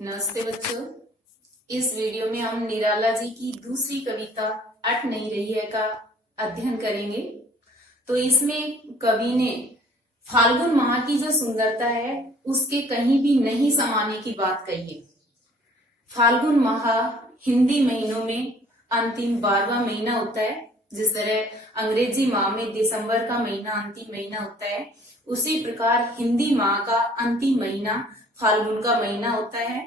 नमस्ते बच्चों। इस वीडियो में हम निराला जी की दूसरी कविता अट नहीं रही है का अध्ययन करेंगे। तो इसमें कवि ने फाल्गुन माह की जो सुंदरता है उसके कहीं भी नहीं समाने की बात कही है। फाल्गुन माह हिंदी महीनों में अंतिम 12वां महीना होता है। जिस तरह अंग्रेजी माह में दिसंबर का महीना अंतिम महीना होता है, उसी प्रकार हिंदी माह का अंतिम महीना फाल्गुन का महीना होता है।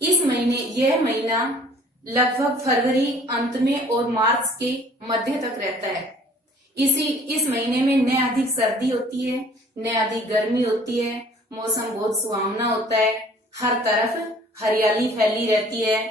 यह महीना लगभग फरवरी अंत में और मार्च के मध्य तक रहता है। इस महीने में न अधिक सर्दी होती है, न अधिक गर्मी होती है। मौसम बहुत सुहावना होता है। हर तरफ हरियाली फैली रहती है।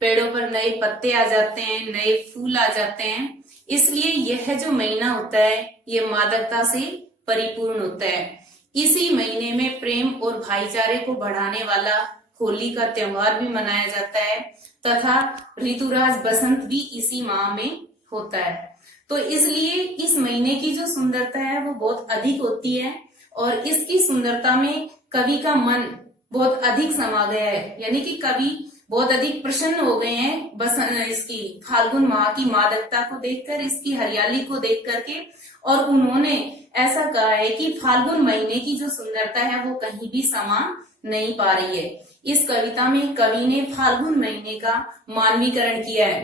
पेड़ों पर नए पत्ते आ जाते हैं, नए फूल आ जाते हैं। इसलिए यह जो महीना होता है ये मादकता से परिपूर्ण होता है। इसी महीने में प्रेम और भाईचारे को बढ़ाने वाला होली का त्योहार भी मनाया जाता है तथा ऋतुराज बसंत भी इसी माह में होता है। तो इसलिए इस महीने की जो सुंदरता है वो बहुत अधिक होती है और इसकी सुंदरता में कवि का मन बहुत अधिक समा गया है। यानी कि कवि बहुत अधिक प्रसन्न हो गए हैं बसंत इसकी फाल्गुन माह की मादकता को देखकर, इसकी हरियाली को देख करके। और उन्होंने ऐसा कहा है कि फाल्गुन महीने की जो सुंदरता है वो कहीं भी समा नहीं पा रही है। इस कविता में कवि ने फाल्गुन महीने का मानवीकरण किया है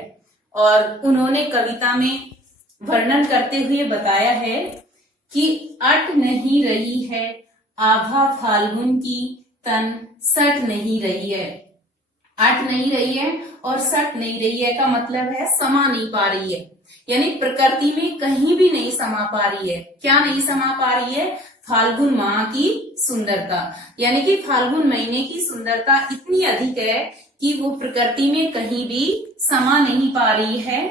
और उन्होंने कविता में वर्णन करते हुए बताया है कि अट नहीं रही है आभा फाल्गुन की, तन सट नहीं रही है। अट नहीं रही है और सट नहीं रही है का मतलब है समा नहीं पा रही है, यानी प्रकृति में कहीं भी नहीं समा पा रही है। क्या नहीं समा पा रही है? फाल्गुन माह की सुंदरता। यानी कि फाल्गुन महीने की सुंदरता इतनी अधिक है कि वो प्रकृति में कहीं भी समा नहीं पा रही है।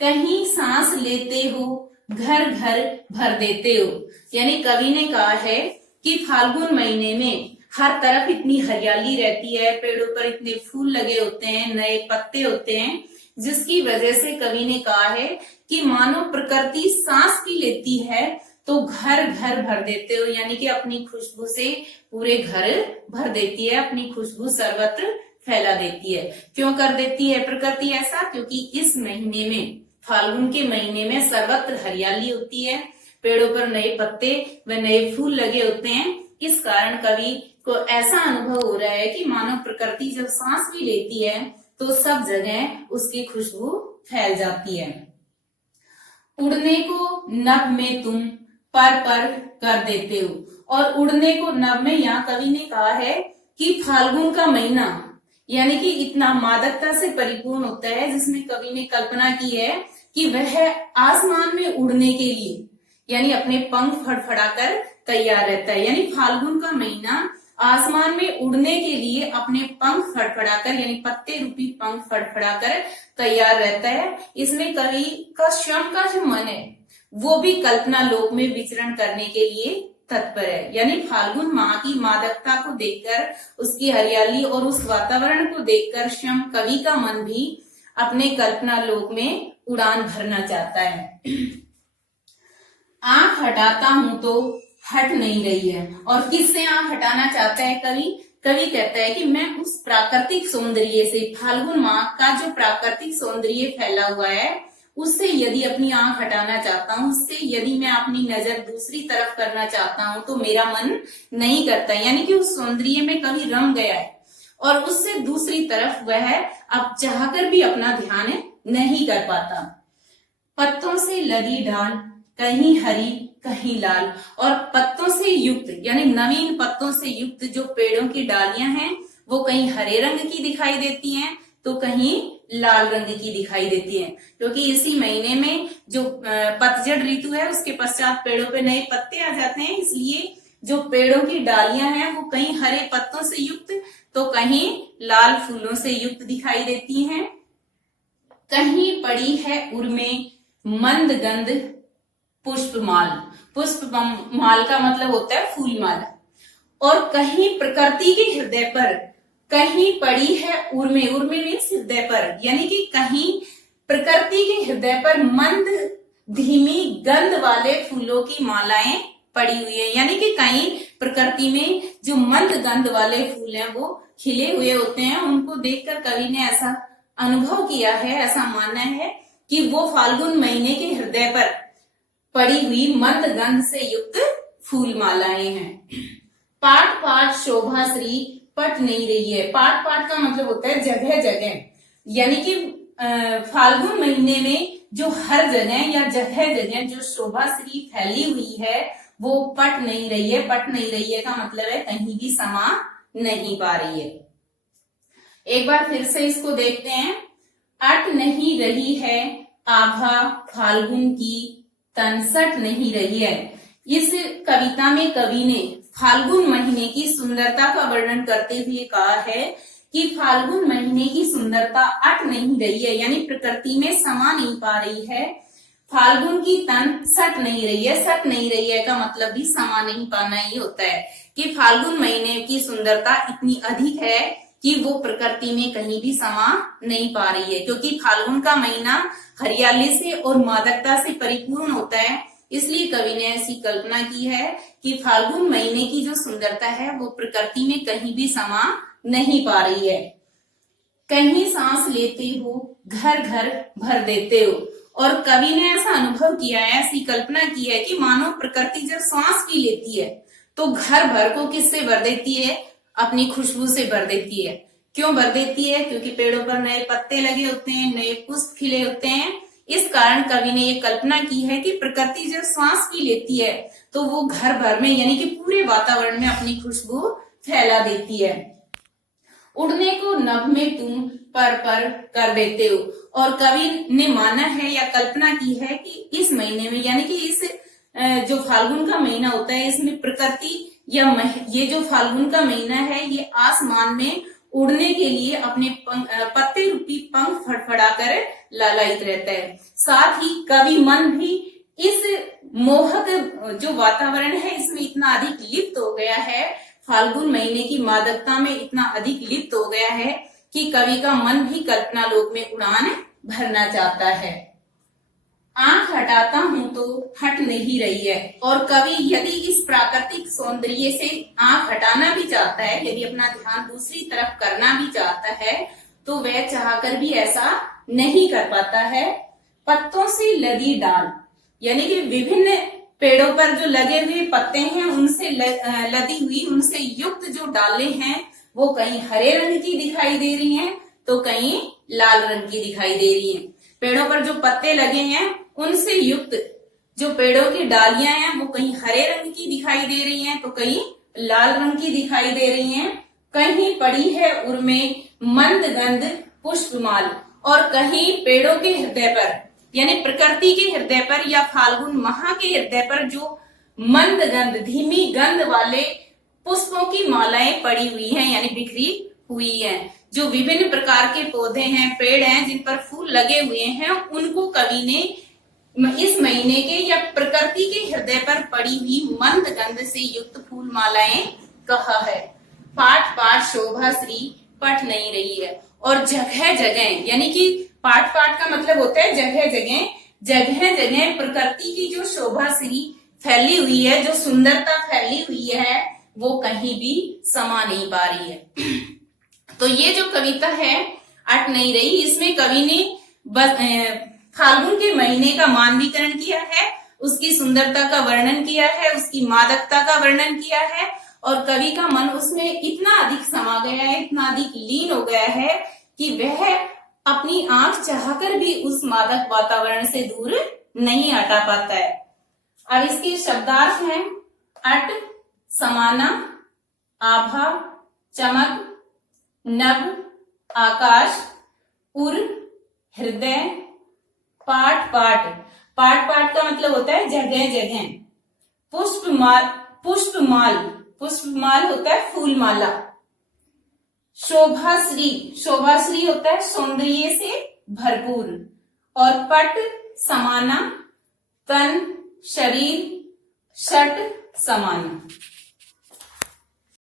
कहीं सांस लेते हो घर घर भर देते हो। यानी कवि ने कहा है कि फाल्गुन महीने में हर तरफ इतनी हरियाली रहती है, पेड़ों पर इतने फूल लगे होते हैं, नए पत्ते होते हैं, जिसकी वजह से कवि ने कहा है कि मानो प्रकृति सांस भी लेती है तो घर घर भर देते हो। यानी कि अपनी खुशबू से पूरे घर भर देती है, अपनी खुशबू सर्वत्र फैला देती है। क्यों कर देती है प्रकृति ऐसा? क्योंकि इस महीने में, फाल्गुन के महीने में सर्वत्र हरियाली होती है, पेड़ों पर नए पत्ते व नए फूल लगे होते हैं। इस कारण कवि को ऐसा अनुभव हो रहा है कि मानो प्रकृति जब सांस भी लेती है तो सब जगह उसकी खुशबू फैल जाती है। उड़ने को नभ में तुम पर पर कर देते हो। और उड़ने को नभ में यहाँ कवि ने कहा है कि फाल्गुन का महीना यानी कि इतना मादकता से परिपूर्ण होता है, जिसमें कवि ने कल्पना की है कि वह आसमान में उड़ने के लिए यानी अपने पंख फड़फड़ाकर तैयार रहता है। यानी फाल्गुन का महीना आसमान में उड़ने के लिए अपने पंख फड़फड़ाकर यानी पत्ते रूपी पंख फड़फड़ाकर तैयार रहता है। इसमें कवि का श्रम का जो मन है वो भी कल्पना लोक में विचरण करने के लिए तत्पर है। यानी फाल्गुन माह की मादकता को देखकर, उसकी हरियाली और उस वातावरण को देखकर श्रम कवि का मन भी अपने कल्पना लोक में उड़ान भरना चाहता है। आंख हटाता हूं तो हट नहीं रही है। और किससे आंख हटाना चाहता है कवि? कवि कहता है कि मैं उस प्राकृतिक सौंदर्य से, फाल्गुन माह का जो प्राकृतिक सौंदर्य फैला हुआ है उससे यदि अपनी आंख हटाना चाहता हूँ, उससे यदि मैं अपनी नजर दूसरी तरफ करना चाहता हूँ तो मेरा मन नहीं करता। यानी कि उस सौंदर्य में कवि रम गया है और उससे दूसरी तरफ वह अब चाहकर भी अपना ध्यान नहीं कर पाता। पत्तों से लदी डाल कहीं हरी कहीं लाल। और पत्तों से युक्त यानी नवीन पत्तों से युक्त जो पेड़ों की डालियां हैं वो कहीं हरे रंग की दिखाई देती हैं तो कहीं लाल रंग की दिखाई देती हैं, क्योंकि इसी महीने में जो पतझड़ ऋतु है उसके पश्चात पेड़ों पे नए पत्ते आ जाते हैं। इसलिए जो पेड़ों की डालियां हैं वो कहीं हरे पत्तों से युक्त तो कहीं लाल फूलों से युक्त दिखाई देती हैं। कहीं पड़ी है उर्मे मंद गंध पुष्पमाल। पुष्पमाल का मतलब होता है फूलमाला। और कहीं प्रकृति के हृदय पर कहीं पड़ी है उर्मे, उर्मे मीन्स हृदय पर, यानी कि कहीं प्रकृति के हृदय पर मंद धीमी गंध वाले फूलों की मालाएं पड़ी हुई है। यानी कि कहीं प्रकृति में जो मंद गंध वाले फूल हैं वो खिले हुए होते हैं, उनको देखकर कवि ने ऐसा अनुभव किया है, ऐसा मानना है कि वो फाल्गुन महीने के हृदय पर पड़ी हुई मंद गंध से युक्त फूल मालाएं हैं। पाट पाट शोभा श्री पट नहीं रही है। पाट पाट का मतलब होता है जगह जगह, यानी कि फाल्गुन महीने में जो हर जगह या जगह जगह जो शोभा श्री फैली हुई है वो पट नहीं रही है। पट नहीं रही है का मतलब है कहीं भी समा नहीं पा रही है। एक बार फिर से इसको देखते हैं। अट नहीं रही है आभा फाल्गुन की, तनसट नहीं रही है। इस कविता में कवि ने फाल्गुन महीने की सुंदरता का वर्णन करते हुए कहा है कि फाल्गुन महीने की सुंदरता अट नहीं रही है, यानी प्रकृति में समा नहीं पा रही है। फाल्गुन की तन सट नहीं रही है। सट नहीं रही है का मतलब भी समा नहीं पाना ही होता है कि फाल्गुन महीने की सुंदरता इतनी अधिक है कि वो प्रकृति में कहीं भी समा नहीं पा रही है, क्योंकि फाल्गुन का महीना हरियाली से और मादकता से परिपूर्ण होता है। इसलिए कवि ने ऐसी कल्पना की है कि फाल्गुन महीने की जो सुंदरता है वो प्रकृति में कहीं भी समा नहीं पा रही है। कहीं सांस लेते हो घर घर भर देते हो, और कवि ने ऐसा अनुभव किया है, ऐसी कल्पना की है कि मानो प्रकृति जब सांस भी लेती है तो घर भर को किससे भर देती है? अपनी खुशबू से भर देती है। क्यों भर देती है? क्योंकि पेड़ों पर नए पत्ते लगे होते हैं, नए पुष्प खिले होते हैं। इस कारण कवि ने ये कल्पना की है कि प्रकृति जब सांस भी लेती है तो वो घर भर में यानी कि पूरे वातावरण में अपनी खुशबू फैला देती है। उड़ने को नभ में तुम पर कर देते हो, और कवि ने माना है या कल्पना की है कि इस महीने में यानी कि इस जो फाल्गुन का महीना होता है इसमें प्रकृति या ये जो फाल्गुन का महीना है ये आसमान में उड़ने के लिए अपने पत्ते रूपी पंख फड़फड़ाकर लालायित रहता है। साथ ही कवि मन भी इस मोहक जो वातावरण है इसमें इतना अधिक लिप्त हो गया है, फाल्गुन महीने की मादकता में इतना अधिक लिप्त हो गया है कि कवि का मन भी कल्पना लोक में उड़ान भरना चाहता है। आंख हटाता हूं तो हट नहीं रही है, और कवि यदि इस प्राकृतिक सौंदर्य से आंख हटाना भी चाहता है, यदि अपना ध्यान दूसरी तरफ करना भी चाहता है तो वह चाहकर भी ऐसा नहीं कर पाता है। पत्तों से लदी डाल, यानी कि विभिन्न पेड़ों पर जो लगे हुए पत्ते हैं उनसे लदी हुई, उनसे युक्त जो डालें हैं वो कहीं हरे रंग की दिखाई दे रही हैं तो कहीं लाल रंग की दिखाई दे रही हैं। पेड़ों पर जो पत्ते लगे हैं उनसे युक्त जो पेड़ों की डालियां हैं वो कहीं हरे रंग की दिखाई दे रही हैं तो कहीं लाल रंग की दिखाई दे रही हैं। कहीं पड़ी है उर्मे मंद गंध पुष्पमाल, और कहीं पेड़ों के हृदय पर यानी प्रकृति के हृदय पर या फाल्गुन माह के हृदय पर जो मंद गंध धीमी गंध वाले पुष्पों की मालाएं पड़ी हुई हैं यानी बिखरी हुई हैं। जो विभिन्न प्रकार के पौधे हैं, पेड़ हैं जिन पर फूल लगे हुए हैं, उनको कवि ने इस महीने के या प्रकृति के हृदय पर पड़ी हुई मंद गंध से युक्त फूल मालाएं कहा है। पाठ पाठ शोभा श्री पट नहीं रही है, और जगह जगह यानी कि पाठ पाठ का मतलब होता है जगह जगह, जगह जगह प्रकृति की जो शोभा श्री फैली हुई है, जो सुंदरता फैली हुई है वो कहीं भी समा नहीं पा रही है। तो ये जो कविता है अट नहीं रही, इसमें कवि ने फाल्गुन के महीने का मानवीकरण किया है, उसकी सुंदरता का वर्णन किया है, उसकी मादकता का वर्णन किया है, और कवि का मन उसमें इतना अधिक समा गया है, इतना अधिक लीन हो गया है कि वह अपनी आंख चाहकर भी उस मादक वातावरण से दूर नहीं हटा पाता है। अब इसके शब्दार्थ हैं अट समाना, आभा चमक, नभ आकाश, उर हृदय, पाट पाट, पाट पाट का मतलब होता है जगह जगह, पुष्पमाल, पुष्पमाल, पुष्पमाल होता है फूलमाला, शोभाश्री, शोभाश्री होता है सौंदर्य से भरपूर, और पट समाना तन शरीर, षट समाना।